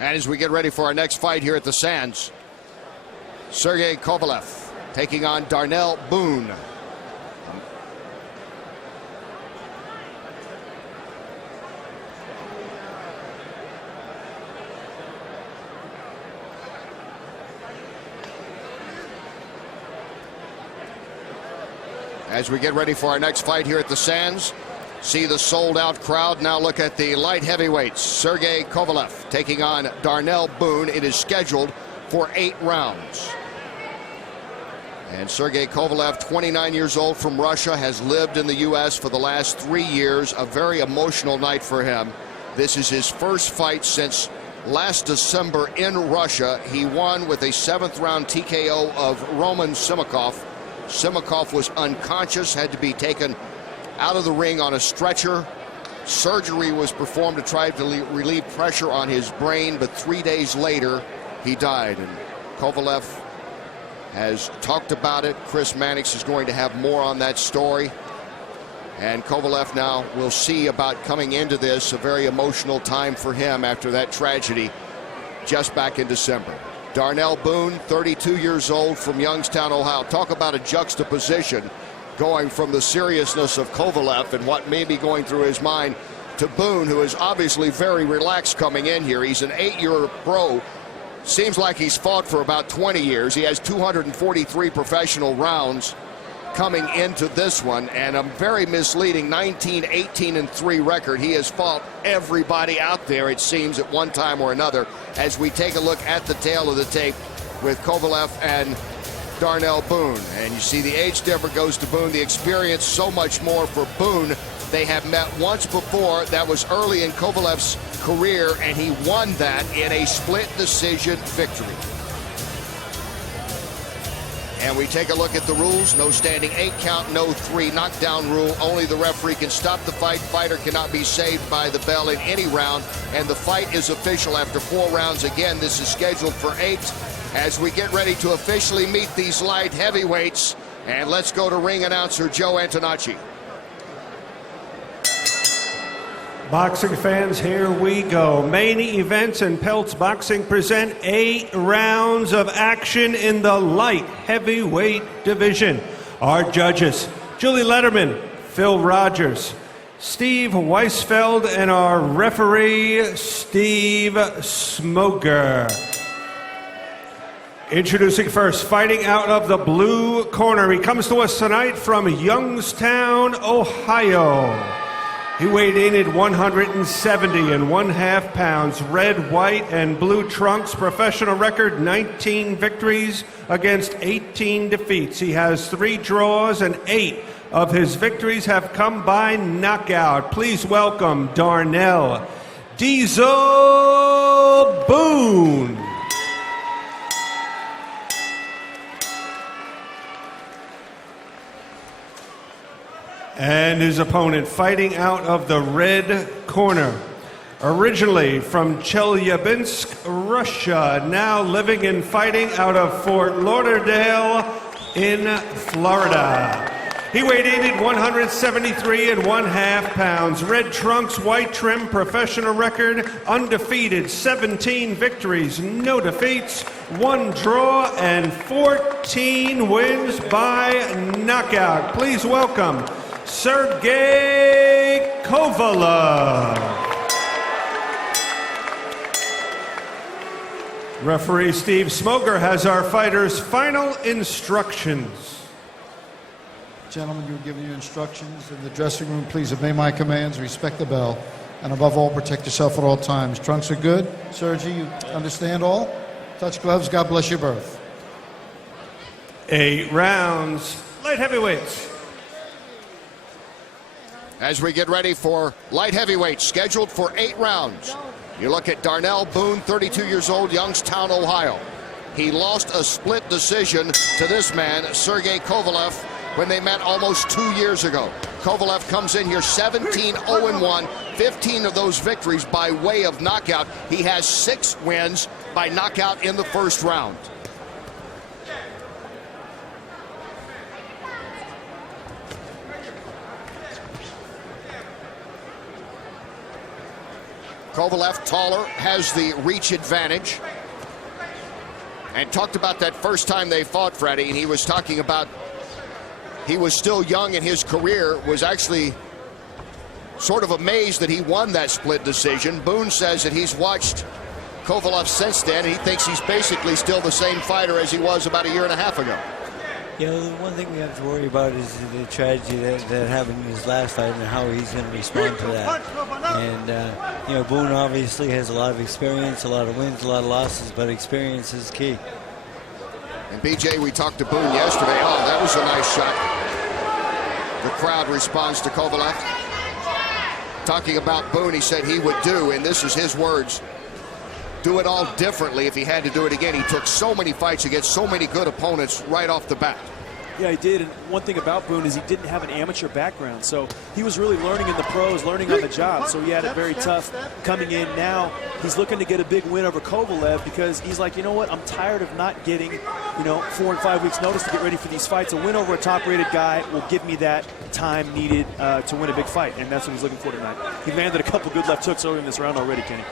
And as we get ready for our next fight here at the Sands, Sergey Kovalev taking on Darnell Boone. As we get ready for our next fight here at the Sands, see the sold-out crowd. Now look at the light heavyweights. Sergey Kovalev taking on Darnell Boone. It is scheduled for 8 rounds. And Sergey Kovalev, 29 years old, from Russia, has lived in the U.S. for the last 3 years. A very emotional night for him. This is his first fight since last December in Russia. He won with a 7th-round TKO of Roman Simakov. Simakov was unconscious, had to be taken out of the ring on a stretcher. Surgery was performed to try to relieve pressure on his brain, but 3 days later, he died. And Kovalev has talked about it. Chris Mannix is going to have more on that story. And Kovalev now will see about coming into this, a very emotional time for him after that tragedy just back in December. Darnell Boone, 32 years old, from Youngstown, Ohio. Talk about a juxtaposition going from the seriousness of Kovalev and what may be going through his mind to Boone, who is obviously very relaxed coming in here. He's an 8-year pro. Seems like he's fought for about 20 years. He has 243 professional rounds coming into this one, and a very misleading 19-18-3 record. He has fought everybody out there, it seems, at one time or another. As we take a look at the tail of the tape with Kovalev and Darnell Boone, and you see the age difference goes to Boone, the experience so much more for Boone. They have met once before. That was early in Kovalev's career, and he won that in a split decision victory. And we take a look at the rules. No standing 8 count, no 3 knockdown rule. Only the referee can stop the fight. Fighter cannot be saved by the bell in any round. And the fight is official after 4 rounds. Again, this is scheduled for 8 as we get ready to officially meet these light heavyweights. And let's go to ring announcer Joe Antonacci. Boxing fans, here we go. Main Events and Peltz Boxing present 8 rounds of action in the light heavyweight division. Our judges, Julie Letterman, Phil Rogers, Steve Weisfeld, and our referee, Steve Smoger. Introducing first, fighting out of the blue corner. He comes to us tonight from Youngstown, Ohio. He weighed in at 170.5 pounds. Red, white, and blue trunks. Professional record, 19 victories against 18 defeats. He has 3 draws, and 8 of his victories have come by knockout. Please welcome Darnell Diesel Boone. And his opponent, fighting out of the red corner. Originally from Chelyabinsk, Russia, now living and fighting out of Fort Lauderdale in Florida. He weighed in at 173.5 pounds. Red trunks, white trim, professional record, undefeated, 17 victories, no defeats, 1 draw, and 14 wins by knockout. Please welcome Sergey Kovalev. Referee Steve Smoger has our fighters' final instructions. Gentlemen, you're giving you instructions in the dressing room. Please obey my commands, respect the bell, and above all, protect yourself at all times. Trunks are good. Sergey, you understand all? Touch gloves. God bless your berth. 8 rounds, light heavyweights. As we get ready for light heavyweights, scheduled for 8 rounds. You look at Darnell Boone, 32 years old, Youngstown, Ohio. He lost a split decision to this man, Sergey Kovalev, when they met almost 2 years ago. Kovalev comes in here 17-0-1, 15 of those victories by way of knockout. He has 6 wins by knockout in the first round. Kovalev, taller, has the reach advantage. And talked about that first time they fought, Freddie, and he was talking about he was still young in his career, was actually sort of amazed that he won that split decision. Boone says that he's watched Kovalev since then, and he thinks he's basically still the same fighter as he was about a year and a half ago. You know, the one thing we have to worry about is the tragedy that happened in his last fight and how he's going to respond to that. And, you know, Boone obviously has a lot of experience, a lot of wins, a lot of losses, but experience is key. And BJ, we talked to Boone yesterday. Oh, that was a nice shot. The crowd responds to Kovalev. Talking about Boone, he said he would do, and this is his words, do it all differently if he had to do it again. He took so many fights against so many good opponents right off the bat. Yeah, he did. And one thing about Boone is he didn't have an amateur background. So he was really learning in the pros, learning on the job. So he had it very tough coming in. Now he's looking to get a big win over Kovalev because he's like, you know what, I'm tired of not getting, you know, 4 and 5 weeks notice to get ready for these fights. A win over a top-rated guy will give me that time needed to win a big fight. And that's what he's looking for tonight. He landed a couple good left hooks early in this round already, Kenny.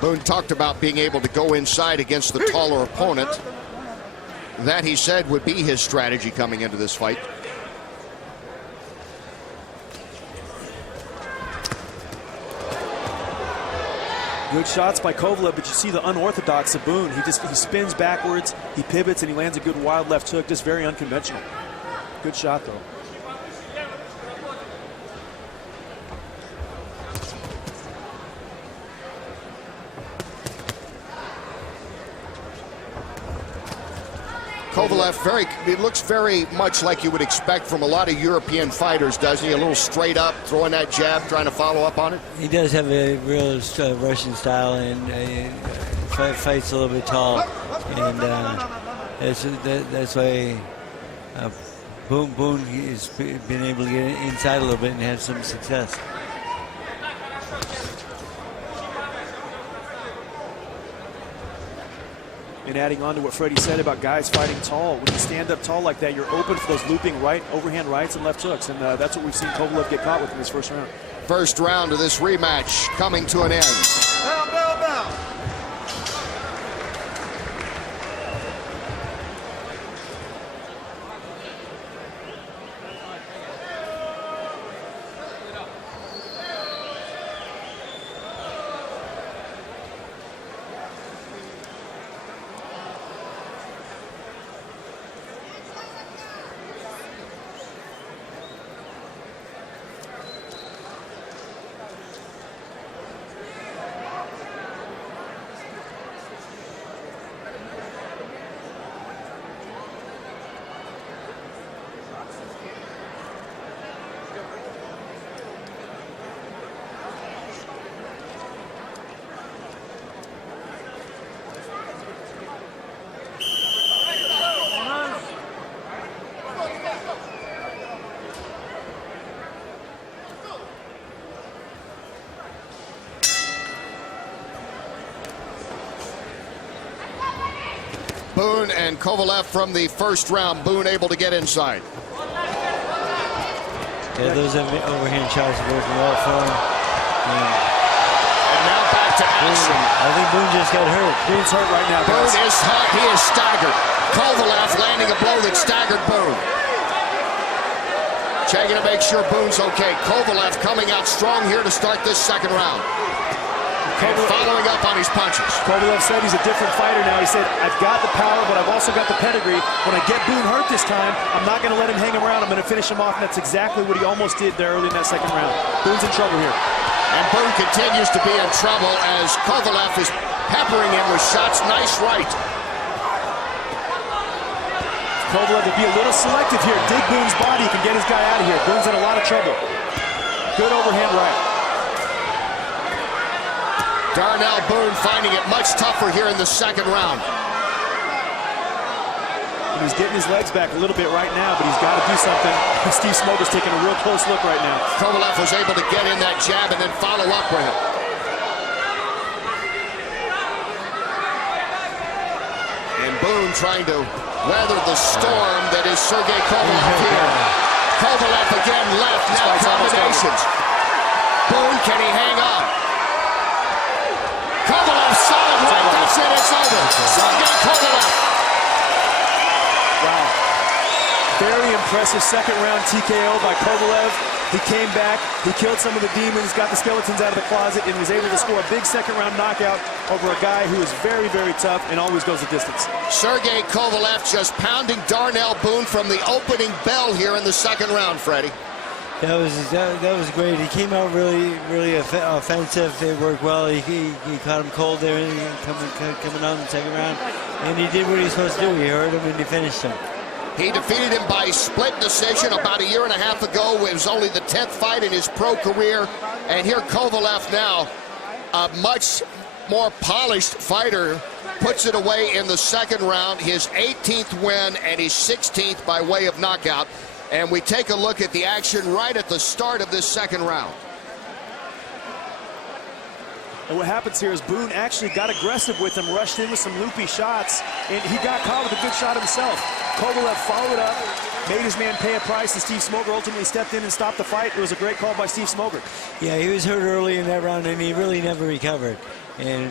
Boone talked about being able to go inside against the taller opponent. That, he said, would be his strategy coming into this fight. Good shots by Kovalev, but you see the unorthodox of Boone. He spins backwards, he pivots, and he lands a good wild left hook. Just very unconventional. Good shot, though. Kovalev, it looks very much like you would expect from a lot of European fighters, doesn't he? A little straight up, throwing that jab, trying to follow up on it. He does have a real Russian style and fights a little bit tall. And that's why Boone has been able to get inside a little bit and have some success. And adding on to what Freddie said about guys fighting tall, when you stand up tall like that, you're open for those looping overhand rights and left hooks, and that's what we've seen Kovalev get caught with in this first round. First round of this rematch coming to an end. Bell. Boone and Kovalev from the first round. Boone able to get inside. Yeah, those overhand shots are working well for him. And now back to action. I think Boone just got hurt. Boone's hurt right now, guys. Boone is hurt. He is staggered. Kovalev landing a blow that staggered Boone. Checking to make sure Boone's okay. Kovalev coming out strong here to start this second round. And following up on his punches. Kovalev said he's a different fighter now. He said, I've got the power, but I've also got the pedigree. When I get Boone hurt this time, I'm not going to let him hang around. I'm going to finish him off, and that's exactly what he almost did there early in that second round. Boone's in trouble here. And Boone continues to be in trouble as Kovalev is peppering him with shots. Nice right. Kovalev to be a little selective here. Dig Boone's body. He can get his guy out of here. Boone's in a lot of trouble. Good overhand right. Darnell Boone finding it much tougher here in the second round. He's getting his legs back a little bit right now, but he's got to do something. Steve Smoker's taking a real close look right now. Kovalev was able to get in that jab and then follow up with it. And Boone trying to weathered the storm that is Sergey Kovalev here. Kovalev again left, now combinations. Boone, can he hang on? Kovalev solid right, that's it, it's over. Sergey Kovalev. Wow. Very impressive second round TKO by Kovalev. He came back, he killed some of the demons, got the skeletons out of the closet, and was able to score a big second round knockout over a guy who is very, very tough and always goes the distance. Sergey Kovalev just pounding Darnell Boone from the opening bell here in the second round, Freddie. That was great. He came out really offensive. It worked well. He caught him cold there, coming out in the second round, and he did what he was supposed to do. He hurt him and he finished him. He defeated him by split decision about a year and a half ago. It was only the 10th fight in his pro career. And here Kovalev now, a much more polished fighter, puts it away in the second round. His 18th win and his 16th by way of knockout. And we take a look at the action right at the start of this second round. And what happens here is Boone actually got aggressive with him, rushed in with some loopy shots, and he got caught with a good shot himself. Kovalev followed up, made his man pay a price, and Steve Smoger ultimately stepped in and stopped the fight. It was a great call by Steve Smoger. Yeah, he was hurt early in that round, and he really never recovered. And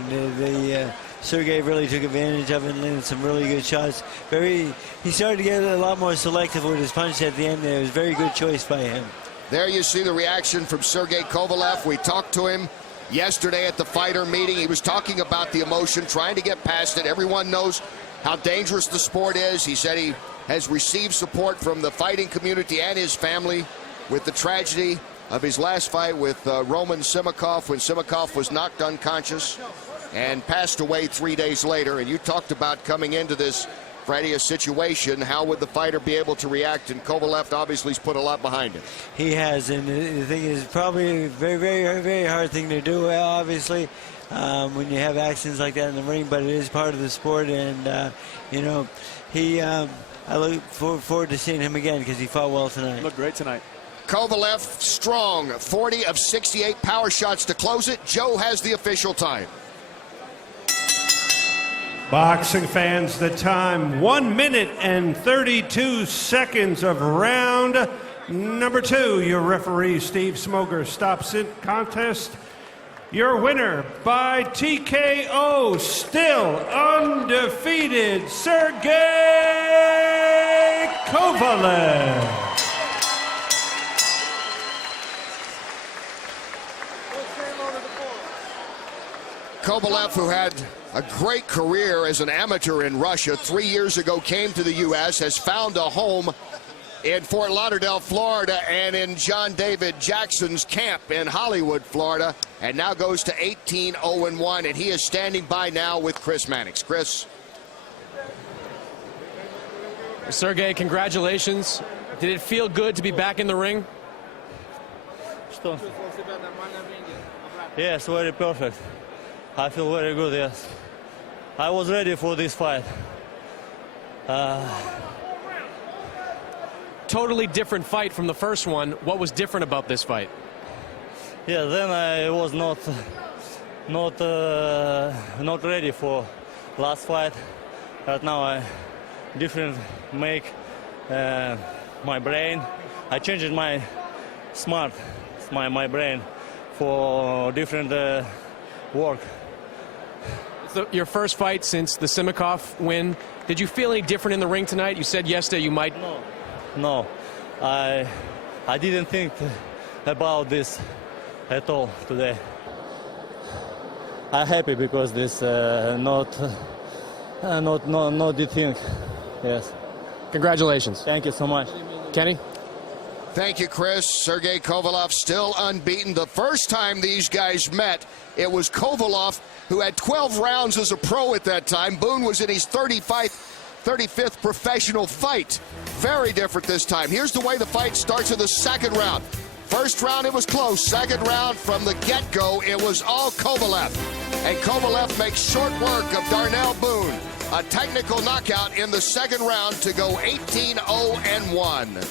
Sergey really took advantage of it and landed some really good shots. He started to get a lot more selective with his punch at the end there. It was a very good choice by him. There you see the reaction from Sergey Kovalev. We talked to him yesterday at the fighter meeting. He was talking about the emotion, trying to get past it. Everyone knows how dangerous the sport is. He said he has received support from the fighting community and his family with the tragedy of his last fight with Roman Simakov, when Simakov was knocked unconscious and passed away 3 days later. And you talked about coming into this, Freddie, a situation. How would the fighter be able to react? And Kovalev obviously has put a lot behind him. He has, and the thing is probably a very hard thing to do, obviously, when you have accidents like that in the ring, but it is part of the sport. And you know, I look forward to seeing him again because he fought well tonight. Looked great tonight. Kovalev strong, 40 of 68 power shots to close it. Joe has the official time. Boxing fans, the time 1 minute and 32 seconds of round number 2. Your referee, Steve Smoger, stops it. Contest. Your winner by TKO, still undefeated, Sergey Kovalev. Kovalev, who had a great career as an amateur in Russia, 3 years ago came to the U.S., has found a home in Fort Lauderdale, Florida, and in John David Jackson's camp in Hollywood, Florida, and now goes to 18-0-1, and he is standing by now with Chris Mannix. Chris. Sergey, congratulations. Did it feel good to be back in the ring? Yes, very perfect. I feel very good, yes. I was ready for this fight. Totally different fight from the first one. What was different about this fight? Yeah, then I was not ready for last fight. Right now I different make my brain. I changed my my brain for different work. Your first fight since the Simakov win. Did you feel any different in the ring tonight? You said yesterday you might. No. I didn't think about this at all today. I'm happy because this not the thing. Yes. Congratulations. Thank you so much. Kenny? Thank you, Chris. Sergey Kovalev still unbeaten. The first time these guys met, it was Kovalev who had 12 rounds as a pro at that time. Boone was in his 35th professional fight. Very different this time. Here's the way the fight starts in the second round. First round, it was close. Second round, from the get-go, it was all Kovalev. And Kovalev makes short work of Darnell Boone. A technical knockout in the second round to go 18-0-1.